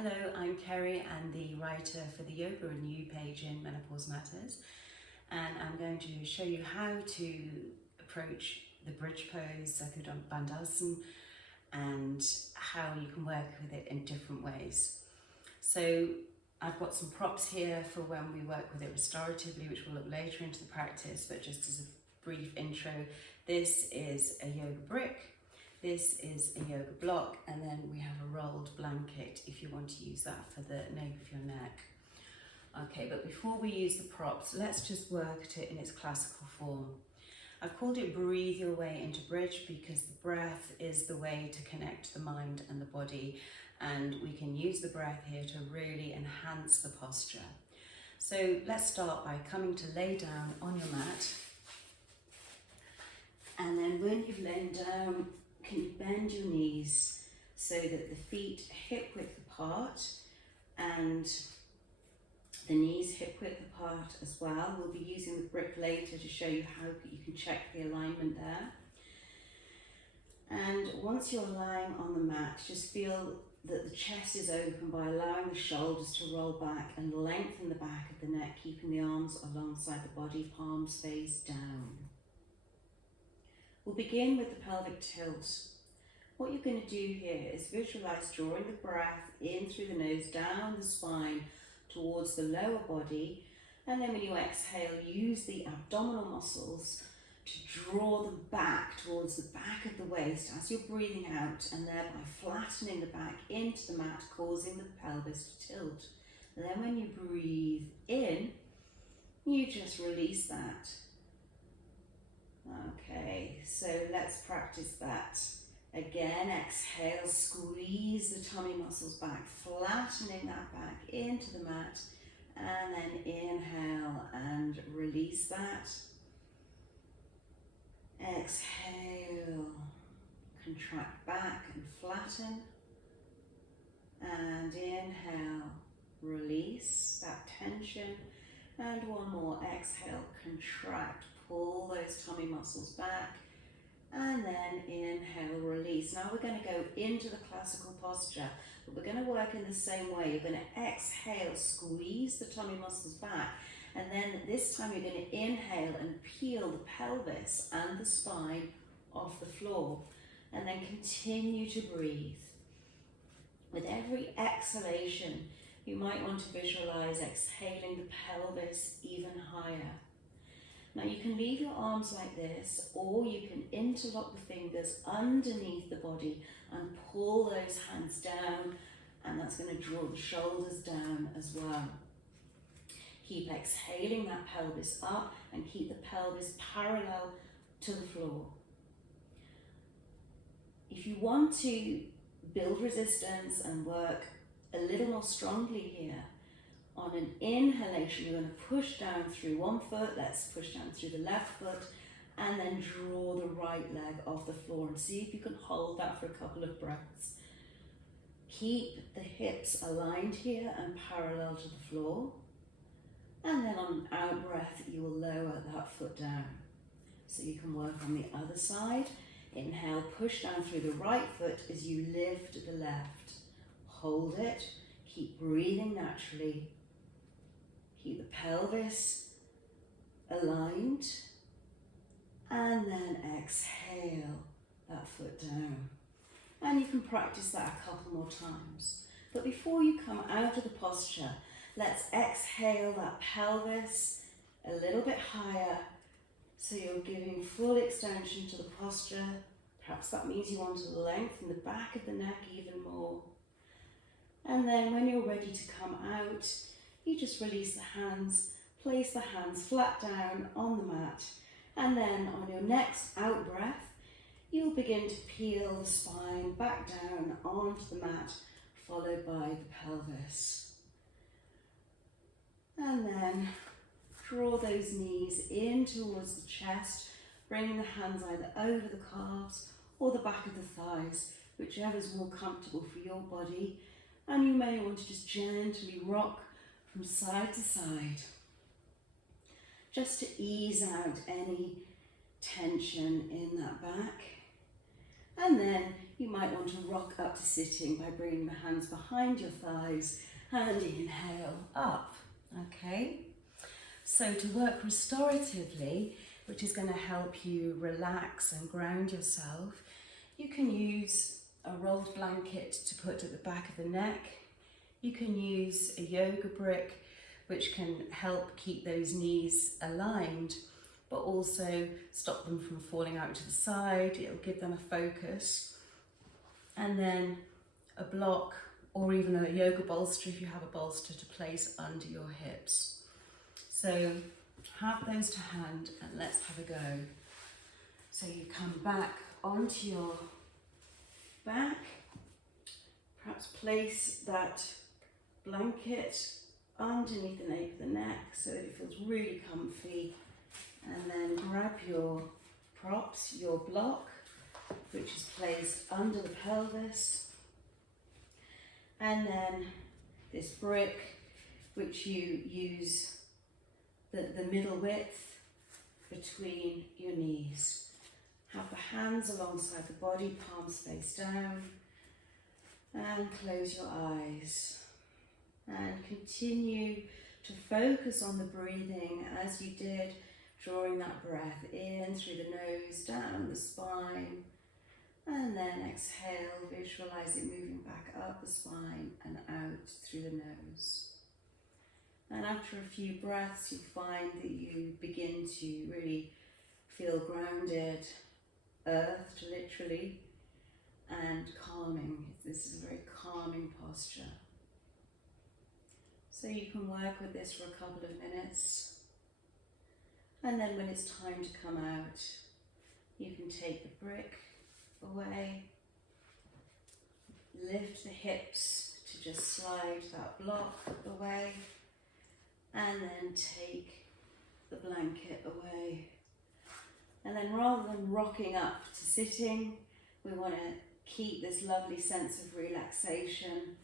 Hello, I'm Ceri and the writer for the Yoga and You page in Menopause Matters, and I'm going to show you how to approach the bridge pose, Sethu Bandhasana, and how you can work with it in different ways. So I've got some props here for when we work with it restoratively, which we'll look later into the practice, but just as a brief intro, this is a yoga brick. This is a yoga block, and then we have a rolled blanket if you want to use that for the nape of your neck. Okay, but before we use the props, let's just work at it in its classical form. I've called it breathe your way into bridge because the breath is the way to connect the mind and the body, and we can use the breath here to really enhance the posture. So let's start by coming to lay down on your mat, and then when you've lain down, can you bend your knees so that the feet hip width apart and the knees hip width apart as well. We'll be using the brick later to show you how you can check the alignment there. And once you're lying on the mat, just feel that the chest is open by allowing the shoulders to roll back and lengthen the back of the neck, keeping the arms alongside the body, palms face down. We'll begin with the pelvic tilt. What you're going to do here is visualize drawing the breath in through the nose, down the spine towards the lower body, and then when you exhale, use the abdominal muscles to draw them back towards the back of the waist as you're breathing out, and thereby flattening the back into the mat, causing the pelvis to tilt. And then when you breathe in, you just release that. Okay, so let's practice that. Again, exhale, squeeze the tummy muscles back, flattening that back into the mat, and then inhale and release that. Exhale, contract back and flatten, and inhale, release that tension, and one more, exhale, contract, pull those tummy muscles back, and then inhale, release. Now we're going to go into the classical posture, but we're going to work in the same way. You're going to exhale, squeeze the tummy muscles back, and then this time you're going to inhale and peel the pelvis and the spine off the floor, and then continue to breathe. With every exhalation, you might want to visualize exhaling the pelvis even higher. Now you can leave your arms like this, or you can interlock the fingers underneath the body and pull those hands down, and that's going to draw the shoulders down as well. Keep exhaling that pelvis up and keep the pelvis parallel to the floor. If you want to build resistance and work a little more strongly here, on an inhalation, you're going to push down through one foot. Let's push down through the left foot, and then draw the right leg off the floor, and see if you can hold that for a couple of breaths. Keep the hips aligned here and parallel to the floor, and then on an out breath, you will lower that foot down. So you can work on the other side. Inhale, push down through the right foot as you lift the left. Hold it, keep breathing naturally. Keep the pelvis aligned, and then exhale that foot down. And you can practice that a couple more times. But before you come out of the posture, let's exhale that pelvis a little bit higher, so you're giving full extension to the posture. Perhaps that means you want to lengthen the back of the neck even more. And then when you're ready to come out, you just release the hands, place the hands flat down on the mat, and then on your next out breath, you'll begin to peel the spine back down onto the mat, followed by the pelvis. And then draw those knees in towards the chest, bringing the hands either over the calves or the back of the thighs, whichever is more comfortable for your body. And you may want to just gently rock from side to side, just to ease out any tension in that back. And then You might want to rock up to sitting by bringing the hands behind your thighs and inhale up, okay? So to work restoratively, which is going to help you relax and ground yourself, you can use a rolled blanket to put at the back of the neck. You can use a yoga brick, which can help keep those knees aligned, but also stop them from falling out to the side. It'll give them a focus. And then a block, or even a yoga bolster if you have a bolster, to place under your hips. So have those to hand and let's have a go. So you come back onto your back, perhaps place that blanket underneath the nape of the neck so that it feels really comfy, and then grab your props, your block, which is placed under the pelvis, and then this brick, which you use the middle width between your knees. Have the hands alongside the body, palms face down, and close your eyes. And continue to focus on the breathing as you did, drawing that breath in through the nose, down the spine, and then exhale, visualize it moving back up the spine and out through the nose. And after a few breaths, you find that you begin to really feel grounded, earthed literally, and calming. This is a very calming posture. So you can work with this for a couple of minutes. And then when it's time to come out, you can take the brick away, lift the hips to just slide that block away, and then take the blanket away. And then rather than rocking up to sitting, we want to keep this lovely sense of relaxation.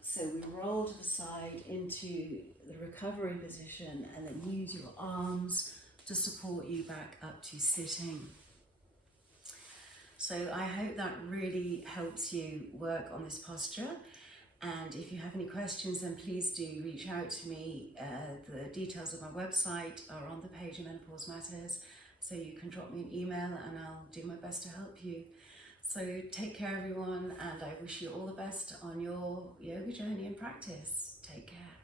So we roll to the side into the recovery position and then use your arms to support you back up to sitting. So I hope that really helps you work on this posture. And if you have any questions, then please do reach out to me. The details of my website are on the page of Menopause Matters, so you can drop me an email and I'll do my best to help you. So take care everyone, and I wish you all the best on your yoga journey and practice. Take care.